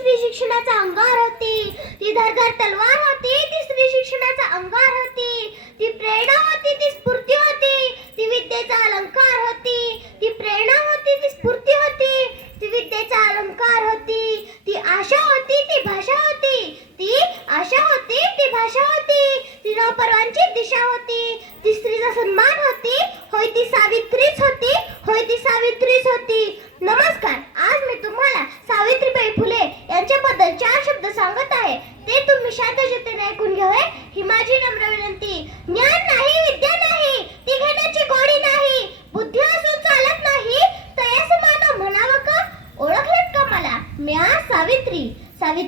स्त्री शिक्षणाचा अंगार होती ती धरधर तलवार होती ती स्त्री शिक्षणाचा अंगार होती ती प्रेरणा होती ती स्फूर्ती होती ती विद्येचा अलंकार होती ती प्रेरणा होती ती स्फूर्ती होती ती विद्येचा अलंकार होती ती आशा होती ती भाषा होती ती आशा होती ती भाषा होती ती नवपर्वांची दिशा होती ती स्त्रीचा सन्मान होती होय ती सावित्रीच होती होय ती सावित्रीच होती नमस्कार आज मी तुम्हाला सावित्रीबाई फुले यांच्याबद्दल चार शब्द सांगत आहे ते तुम्ही शांततेने ऐकून घ्यावे ही माझी नम्र विनंती ज्ञान नाही विद्या नाही ती घेण्याची गोडी नाही बुद्धी असून चालत नाही तयास मानव म्हणावं का ओळखलेत का मला मी आज सावित्री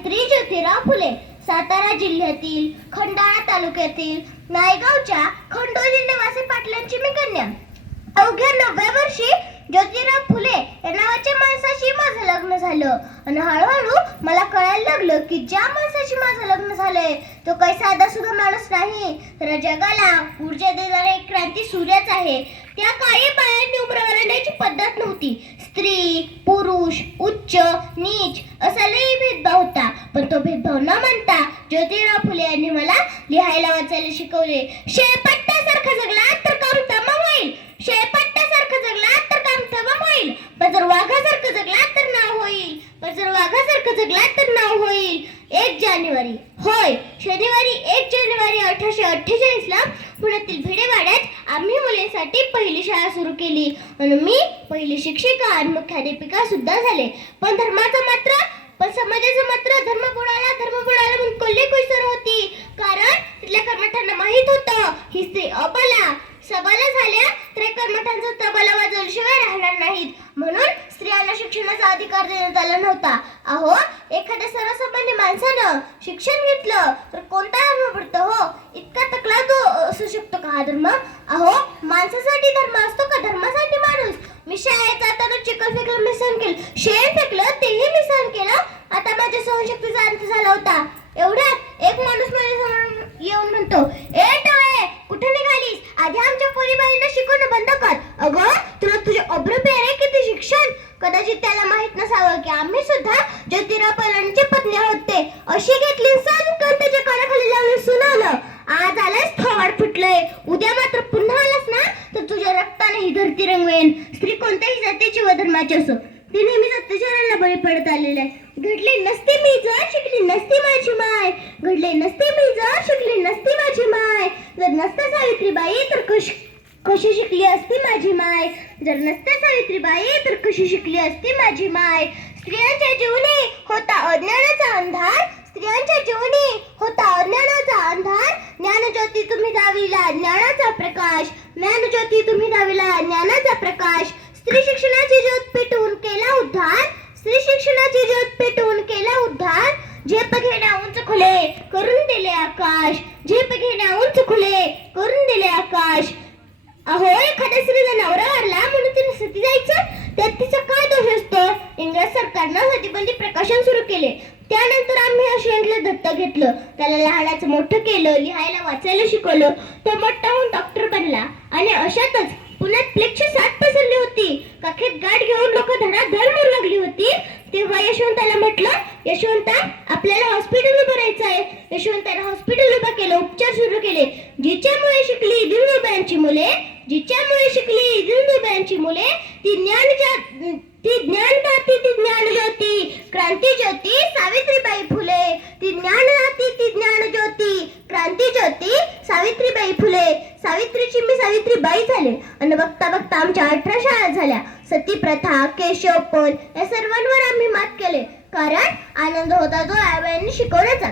सावित्री ज्योतिराव फुले सातारा जिल्ह्यातील खंडाळा तालुक्यातील नायगावच्या खंडोजी निवासी पाटलांची मी कन्या. अवघ्या नवव्या वर्षी ज्योतिराव फुले या नावाच्या माणसाशी माझं लग्न झालं. आणि हळूहळू मला कळायला लागलं की ज्या माणसाशी माझं लग्न झालंय तो काही साधा सुद्धा माणूस नाही. तर जगाला ऊर्जा देणारा एक क्रांती सूर्यच आहे. त्या काळी बायांनी उमर पद्धत नव्हती. स्त्री पुरुष उच्च नीच असा लई भेदभाव होता. पण तो भेदभाव न म्हणता. ज्योतिराव फुले यांनी मला लिहायला वाचायला शिकवले. शेळपट्ट्यासारखं जगला तर काम तमाम होईल. शेळपट्ट्यासारखं जगला तर काम तमाम होईल. पण जर वाघासारखं जगला तर नाव होईल. पण जर वाघासारखं जगला तर नाव होईल. एक जानेवारी. होय शनिवारी एक जानेवारी अठराशे अठ्ठेचाळीसला पुण्यातील भिडेवाड्यात आम्ही मुलींसाठी पहिली शाळा सुरू केली. आणि मी पहिली शिक्षिका आणि मुख्याध्यापिका सुद्धा झाले. पण धर्माचं मात्र पण समाजाचं मात्र धर्म बुडाला धर्म बुडाला म्हणून कोल्हे कुसर होती. कारण तिथल्या कर्मठांना माहीत होतं ही स्त्री अबला. सबला झाल्या तर कर्मठांचा तबला वाजवल्याशिवाय राहणार नाहीत. म्हणून स्त्रियांना शिक्षणाचा अधिकार देण्यात आला नव्हता. अहो एखाद्या सर्वसामान्य माणसानं शिक्षण घेतलं तर कोणता धर्म पडतो हो? इतका तकला तो असू शकतो का हा धर्म? अहो माणसासाठी धर्म असतो का? धर्मासाठी माणूस. मी शाळेत जाताना चिकन फेकलं मिसळून केलं. शेण फेकलं तेही मिसळून केलं. आता माझ्या सहनशक्तीचा अंत झाला होता. एवढ्यात एक माणूस माझ्यासमोर येऊन म्हणतो ए टोळे कुठे निघालीस? आधी आमच्या पोरीबाईंना शिकवणं बंद कर. अगं तुला तुझे अभ्रपेर आहे किती शिक्षण? कदाचित त्याला माहीत नसावं की आम्ही सुद्धा ज्योतिराव पलांचे पत्नी होते अशी घेतली सणकन त्याच्या कानाखाली लावून सुनावलं आज आलास थोड फुटलंय. उद्या मात्र पुन्हा आलास ना तर तुझ्या रक्ताने ही धरती रंगवेन. स्त्री कोणत्याही जातीची व धर्माची असो. ते नेहमीच अत्याचाराला बळी पडत आलेले आहे. घडले नसते मी जर शिकली नसती माझी माय. घडले नसते मी जर शिकली नसती माझी माय. जर नसता सावित्रीबाई तर कश कशी शिकली असती माझी माय? जर नसते सावित्रीबाई तर कशी शिकली असती माझी माय? स्त्रियांच्या जीवनी होता अज्ञानाचा अंधार. स्त्रियांच्या जीवनी होता अज्ञानाचा अंधार. ज्ञानज्योती तुम्ही दाविला ज्ञानाचा प्रकाश. ज्ञानज्योती तुम्ही दाविला ज्ञानाचा प्रकाश स्त्री शिक्षणाची ज्योत पेटवून केला उद्धार स्त्री शिक्षणाची ज्योत पेटवून केला उद्धार झेप घेण्या उंच खुले करून दिले आकाश. झेप घेण्या उंच खुले करून दिले आकाश. अहो एखाद्या स्त्रीला नवरा वारला म्हणून तिने सती जायचं? त्यात तिचा काय दोष असतो? इंग्रज सरकारनं सतीबंदी प्रकाशन सुरू केले. त्यानंतर आम्ही अशोकला दत्तक घेतलं. त्याला लहानाचं मोठं केलं लिहायला वाचायला शिकवलं. तो मोठा होऊन डॉक्टर बनला. आणि अशातच पुण्यात प्लेगची साथ पसरली होती. काखेत गाठ घेऊन लोक धडाधड मरू लागली होती. तेव्हा यशवंताला म्हटलं यशवंता आपल्याला हॉस्पिटल उभं राहायचं आहे. यशवंताने हॉस्पिटल उभं केलं उपचार सुरू केले. जिच्यामुळे शिकली दिनदुबयांची मुले जिच्यामुळे शिकली दिनदुबयांची मुले ती ज्ञान ती ज्ञान जाती ती ज्ञान ज्योती. क्रांती ज्योती सावित्रीबाई फुले. ती ज्ञान जाती ती ज्ञान ज्योती. क्रांती ज्योती सावित्रीबाई फुले. सावित्रीची मी सावित्रीबाई झाले. आणि बघता बघता आमच्या अठरा शाळा झाल्या. सती प्रथा केशवपण या सर्वांवर आम्ही मात केले. कारण आनंद होता तो आईबाईंनी शिकवण्याचा.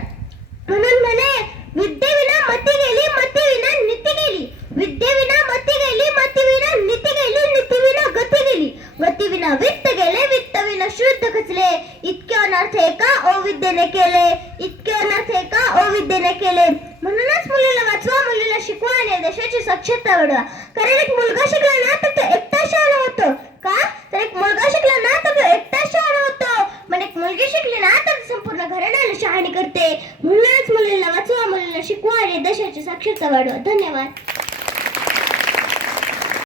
म्हणून म्हणे विद्येविना मती गेली मती विना नीती गेली. विद्येविना मती गेली मती विना नीती गेली नीती विना गती गेली. गती विना वित्त गेले वित्त विना शुद्ध खचले. इतके अनर्थ एका अविद्येने केले. इतके अनर्थ एका अविद्येने केले. म्हणूनच मुलीला वाचवा मुलीला शिकवा. देशाची स्वच्छता वाढवा कारण एक मुलगा शिकला ना तर तो एकटा शहाणा होतो. का? तर एक मुलगा शिकला ना तर तो एकटा शहाणा होतो. पण एक मुलगी शिकली ना तर संपूर्ण घराण्याला शहाणी करते. म्हणूनच मुलीला वाचवा मुलीला शिकवा आणि देशाची साक्षरता वाढवा. धन्यवाद.